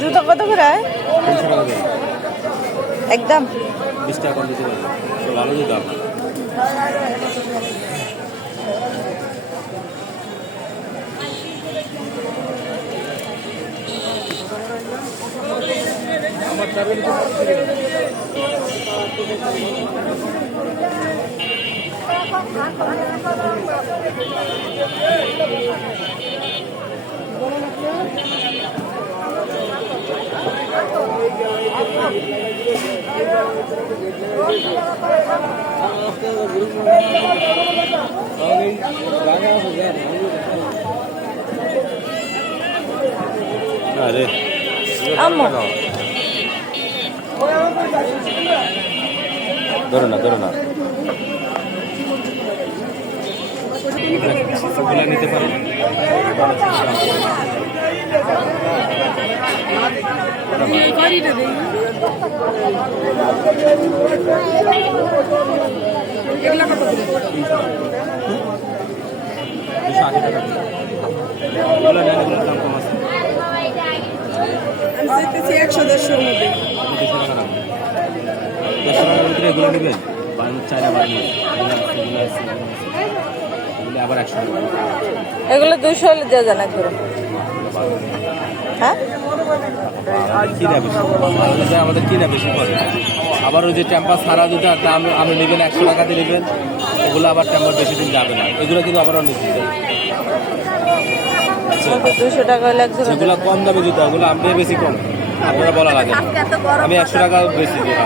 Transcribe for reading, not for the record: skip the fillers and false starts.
জুতো কত করে? 300 টাকা দিয়ে একদম 20 টাকা কম দিতে পারবে। ভালো জুতো আরে আম্মু ধরো না ওগুলো নিতে পারো। এগুলো নেন, এগুলোর দাম কম আছে। 100-150 মধ্যে 200 টাকা দাম। 100 টাকার ভিতরে এগুলো নেবেন, চায়না বাড়ি এগুলো আবার 100 টাকা। এগুলো 200 হলে দেওয়া যায় না করে। হ্যাঁ কিনা বেশি ভালো যায়, আমাদের কিনা বেশি পড়ে। আবার ওই যে টেম্পার সারা দুটো একটা আপনি নেবেন 100 টাকা দিয়ে নেবেন, ওগুলো আবার টেম্পার বেশি দিন যাবে না, এগুলো কিন্তু আবারও নিতে যাবে। 200 টাকা হলে যেগুলো কম দামে জুতো ওগুলো আমরা বেশি কম, আপনারা বলা লাগে না। আমি 100 টাকা বেশি দিই।